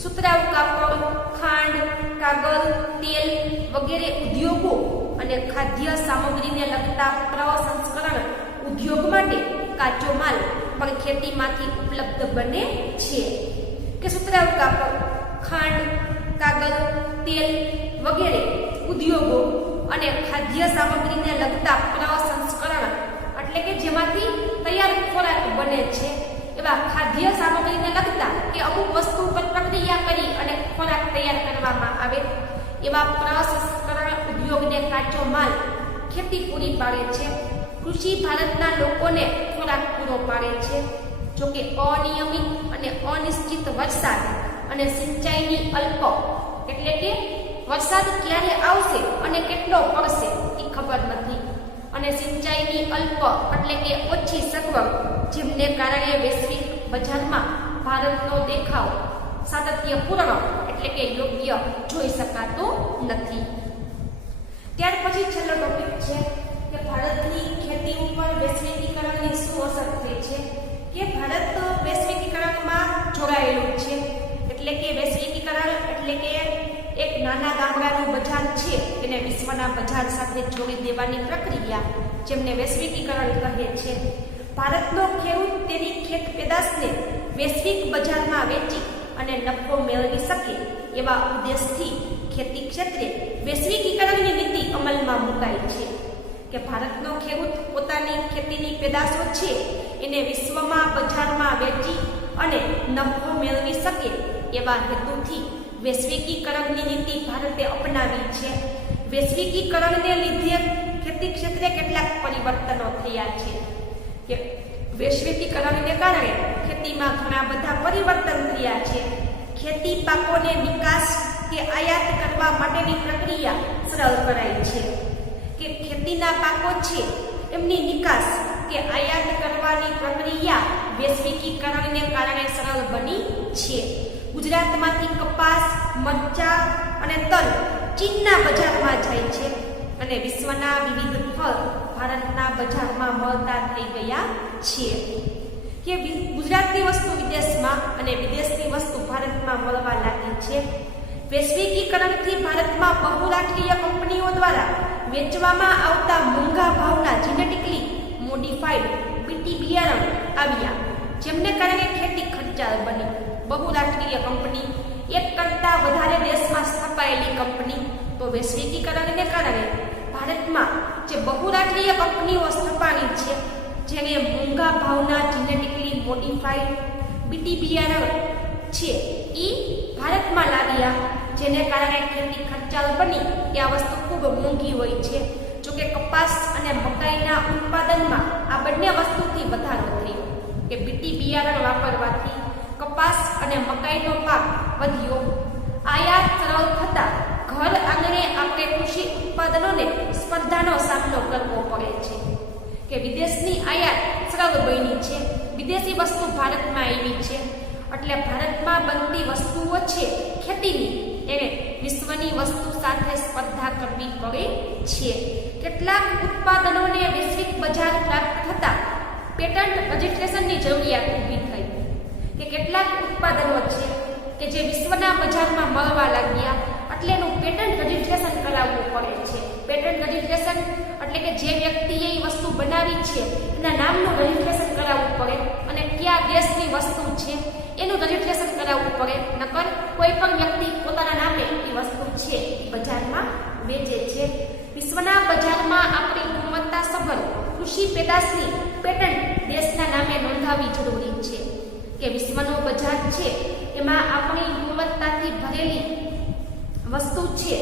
સુતરાઉ કાપડ, ખાંડ, કાગળ, તેલ વગેરે ઉદ્યોગો અને ખાદ્ય સામગ્રીને લગતા પ્રસંસ્કરણ ઉદ્યોગ માટે કાચો માલ પણ ખેતીમાંથી ઉપલબ્ધ બને છે કે સુતરાઉ કાપડ, ખાંડ, કાગળ, તેલ વગેરે ઉદ્યોગો અને ખાદ્ય સામગ્રીને લગતા પ્રસંસ્કરણ એટલે કે જેમાંથી તૈયાર ખોરાક બને છે એવા ખાદ્ય સામગ્રીને લગતા કે અમુક વસ્તુ પર પ્રક્રિયા કરી અને ખોરાક તૈયાર કરવામાં આવે એવા પ્રસંસ્કરણ ઉદ્યોગને કાચો માલ ખેતી પૂરી પાડે છે. કૃષિ ભારતના લોકોને ખોરાક પૂરો પાડે છે. જોકે અનિયમિત અને અનિશ્ચિત વરસાદ અને સિંચાઈની અલ્પ એટલે કે વરસાદ ક્યારે આવશે અને કેટલો પડશે એ ખબર નથી અને સિંચાઈની અલ્પ એટલે કે ઓછી સગવડ જેમને કારણે વૈશ્વિક બજારમાં ભારતનો દેખાવ સાતત્યપૂર્ણ એટલે કે યોગ્ય જોઈ શકાતો નથી. ત્યાર પછી છેલ્લો ટોપિક છે કે ભારતની ખેતી ઉપર વૈશ્વિકીકરણની શું અસર થઈ છે. કે ભારત વૈશ્વિકીકરણમાં જોડાયેલું છે. એટલે કે વૈશ્વિકીકરણ એટલે કે એક નાના ગામડાનું બજાર છે એને વિશ્વના બજાર સાથે જોડી દેવાની પ્રક્રિયા, જેમને વૈશ્વિકીકરણ કહે છે. ભારતનો ખેડૂત તેની ખેત પેદાશને વૈશ્વિક બજારમાં વેચી અને નફો મેળવી શકે એવા ઉદ્દેશથી ખેતી ક્ષેત્રે વૈશ્વિકીકરણની નીતિ અમલમાં મુકાઈ છે. કે ભારતનો ખેડૂત પોતાની ખેતીની પેદાશો છે એને વિશ્વમાં બજારમાં વેચી અને નફો મેળવી શકે એવા હેતુથી વૈશ્વિકીકરણની નીતિ ભારતે અપનાવી છે. વૈશ્વિકીકરણને લીધે ખેતી ક્ષેત્રે કેટલાક પરિવર્તનો થયા છે. કે વૈશ્વિકીકરણને કારણે ખેતીમાં ઘણા બધા પરિવર્તન થયા છે. ખેતી પાકોને નિકાસ કે આયાત કરવા માટેની પ્રક્રિયા સરળ કરાઈ છે. કે ખેતીના પાકો છે એમની નિકાસ કે આયાત કરવાની પ્રક્રિયા વૈશ્વિકીકરણને કારણે સરળ બની છે. ગુજરાતમાંથી કપાસ, મરચા અને તલ ચીનના બજારમાં જાય છે અને વિશ્વના વિવિધ ફળ ભારતના બજારમાં મળતા થઈ ગયા છે. કે ગુજરાતની વસ્તુ વિદેશમાં અને વિદેશની વસ્તુ ભારતમાં મળવા લાગી છે. વૈશ્વિકીકરણથી ભારતમાં બહુરાષ્ટ્રીય કંપનીઓ દ્વારા વેચવામાં આવતા મોંઘા ભાવના જેનેટિકલી મોડિફાઈડ બીટી બિયારણ આવ્યા, જેમને કારણે ખેતી ખર્ચાળ બની. બહુરાષ્ટ્રીય કંપની, એક કરતાં વધારે દેશમાં સ્થાપાયેલી કંપની. તો વૈશ્વિકીકરણને કારણે ભારતમાં જે બહુરાષ્ટ્રીય કંપનીઓ સ્થાપાણી છે, જેને મોંઘા ભાવના જેનેટિકલી મોડિફાઈડ બીટી બિયારણ છે એ ભારતમાં લાવ્યા, જેને કારણે ખેતી ખર્ચાળ બની. કે આ વસ્તુ ખૂબ મોંઘી હોય છે. જોકે કપાસ અને મકાઈના ઉત્પાદનમાં આ બંને વસ્તુથી વધારો થયો. કે બીટી બિયારણ વાપરવાથી કપાસ અને મકાઈનો પાક વધ્યો. આયાત સરળ થતા ઘર આંગણે આપણે કૃષિ ઉત્પાદનોને સ્પર્ધાનો સામનો કરવો પડે છે. કે વિદેશની આયાત સરળ બની છે. વિદેશી વસ્તુ ભારતમાં આવી છે એટલે ભારતમાં બનતી વસ્તુઓ છે ખેતીની, એને વિશ્વની વસ્તુ સાથે સ્પર્ધા કરવી પડે છે. કેટલાક ઉત્પાદનોને વૈશ્વિક બજાર પ્રાપ્ત થતા પેટન્ટ રજિસ્ટ્રેશનની જરૂરિયાત ઊભી થઈ. કે કેટલાક ઉત્પાદનો છે કે જે વિશ્વના બજારમાં મળવા લાગ્યા એટલે એનું પેટન્ટ રજિસ્ટ્રેશન કરાવવું પડે છે. પેટન્ટ રજિસ્ટ્રેશન એટલે કે જે વ્યક્તિએ એ વસ્તુ બનાવી છે એના નામનું રજિસ્ટ્રેશન કરાવવું પડે અને કયા દેશની વસ્તુ છે એનું રજિસ્ટ્રેશન કરાવવું પડે. નકર કોઈ પણ વ્યક્તિ પોતાના નામે એ વસ્તુ છે બજારમાં વેચે છે. વિશ્વના બજારમાં આપણી ગુણવત્તાસભર કૃષિ પેદાશની પેટન્ટ દેશના નામે નોંધાવવી જરૂરી છે. કે વિશ્વનો બજાર છે એમાં આપણી ગુણવત્તાથી ભરેલી વસ્તુ છે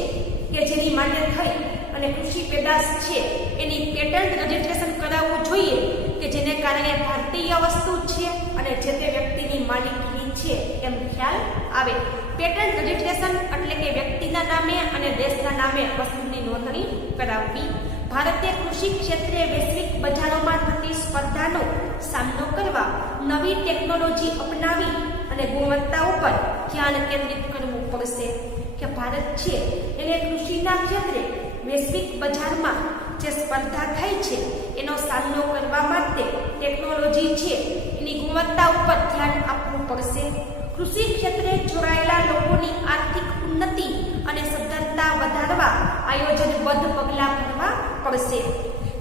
કે જેની માન્ય થઈ અને કૃષિ પેદાશ છે એની પેટન્ટ રજિસ્ટ્રેશન કરાવવું જોઈએ, કે જેને કારણે ભારતીય વસ્તુ છે અને જે તે વ્યક્તિની માલિકીની છે એમ ખ્યાલ આવે. પેટન્ટ રજિસ્ટ્રેશન એટલે કે વ્યક્તિના નામે અને દેશના નામે વસ્તુની નોંધણી કરાવવી. ભારતે કૃષિ ક્ષેત્રે વૈશ્વિક બજારોમાં થતી સ્પર્ધાનો સામનો કરવા નવી ટેકનોલોજી અપનાવી અને ગુણવત્તા ઉપર ધ્યાન કેન્દ્રિત કરવું પડશે. કે ભારત છે એને કૃષિના ક્ષેત્રે વૈશ્વિક બજારમાં જે સ્પર્ધા થાય છે એનો સામનો કરવા માટે ટેકનોલોજી છે એની ગુણવત્તા ઉપર ધ્યાન આપવું પડશે. કૃષિ ક્ષેત્રે જોડાયેલા લોકોની આર્થિક ઉન્નતિ અને સદ્ધરતા વધારવા આયોજનબદ્ધ પગલાં ભરવા પડશે.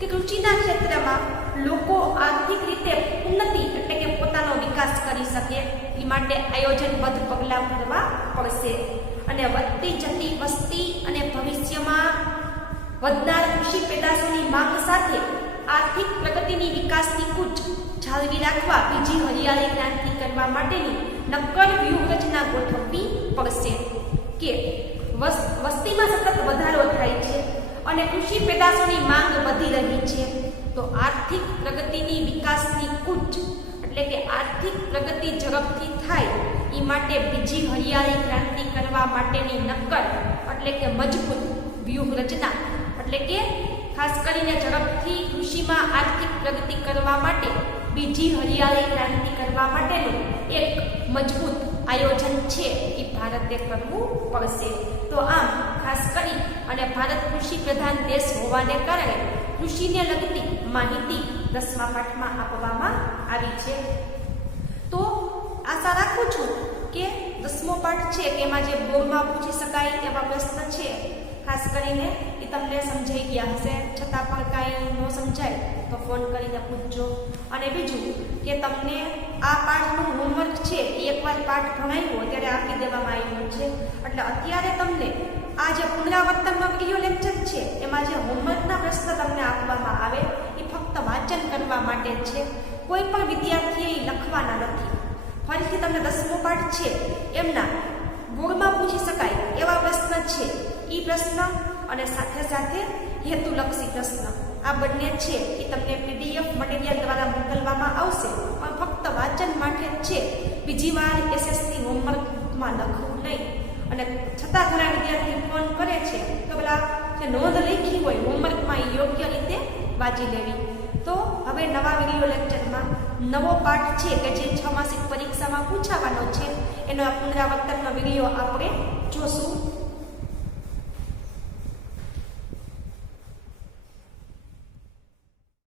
કે કૃષિના ક્ષેત્રમાં લોકો આર્થિક રીતે ઉન્નતિ એટલે કે પોતાનો વિકાસ કરી શકે એ માટે આયોજનબદ્ધ પગલાં ભરવા પડશે. અને વધતી જતી વસ્તી અને ભવિષ્યમાં વધનાર કૃષિ પેદાશોની માંગ સાથે આર્થિક પ્રગતિની વિકાસની કૂચ જાળવી રાખવા બીજી હરિયાળી ક્રાંતિ કરવા માટેની નક્કર વ્યૂહરચના ગોઠવવી પડશે. કે વસ્તીમાં સતત વધારો થાય છે અને કૃષિ પેદાશોની માંગ વધી રહી છે, તો આર્થિક પ્રગતિની વિકાસની કૂચ એટલે કે આર્થિક પ્રગતિ ઝડપથી થાય એ માટે બીજી હરિયાળી ક્રાંતિ કરવા માટેની નક્કર એટલે કે મજબૂત વ્યૂહરચના એટલે કે ખાસ કરીને ઝડપથી કૃષિમાં આર્થિક પ્રગતિ કરવા માટે બીજી હરિયાળી ક્રાંતિ કરવા માટેનું એક મજબૂત આયોજન છે એ ભારતે કરવું પડશે. તો આમ ખાસ કરી અને ભારત કૃષિ પ્રધાન દેશ હોવાને કારણે કૃષિને લગતી માહિતી 10મા પાઠમાં આપવામાં આવી છે. તો આશા રાખું છું કે 10મો પાઠ છે એમાં જે બોર્ડમાં પૂછી શકાય એવા પ્રશ્ન છે ખાસ કરીને એ તમને સમજાઈ ગયા હશે. છતાં પણ કાંઈ ન સમજાય તો ફોન કરીને પૂછજો. અને બીજું કે તમને આ પાઠનું હોમવર્ક છે એ એકવાર પાઠ ભણાવ્યો ત્યારે આપી દેવામાં આવ્યું છે. એટલે અત્યારે તમને આ જે પુનરાવર્તનનો વિડીયો લેક્ચર છે એમાં જે હોમવર્કના પ્રશ્ન તમને આપવામાં આવે એ ફક્ત વાંચન કરવા માટે જ છે. કોઈ પણ વિદ્યાર્થીએ લખવાના નથી. ફરીથી તમને 10મો પાઠ છે એમના બોર્ડમાં પૂછી શકાય એવા પ્રશ્ન છે એ પ્રશ્ન અને સાથે સાથે હેતુલક્ષી પ્રશ્ન આ બંને છે એ તમને PDF મટીરિયલ દ્વારા મોકલવામાં આવશે. પણ ફક્ત વાંચન માટે જ છે. બીજી વાર SSC હોમવર્કમાં લખવું નહીં. અને છતાં ઘણા વિદ્યાર્થી ફોન કરે છે તો પેલા જે નોંધ લખી હોય હોમવર્કમાં એ યોગ્ય રીતે વાંચી લેવી. તો હવે નવા વિડીયો લેક્ચરમાં નવો પાઠ છે કે જે 6 માસિક પરીક્ષામાં પૂછાવાનો છે એનો પુનરાવર્તનનો વિડીયો આપણે જોશું.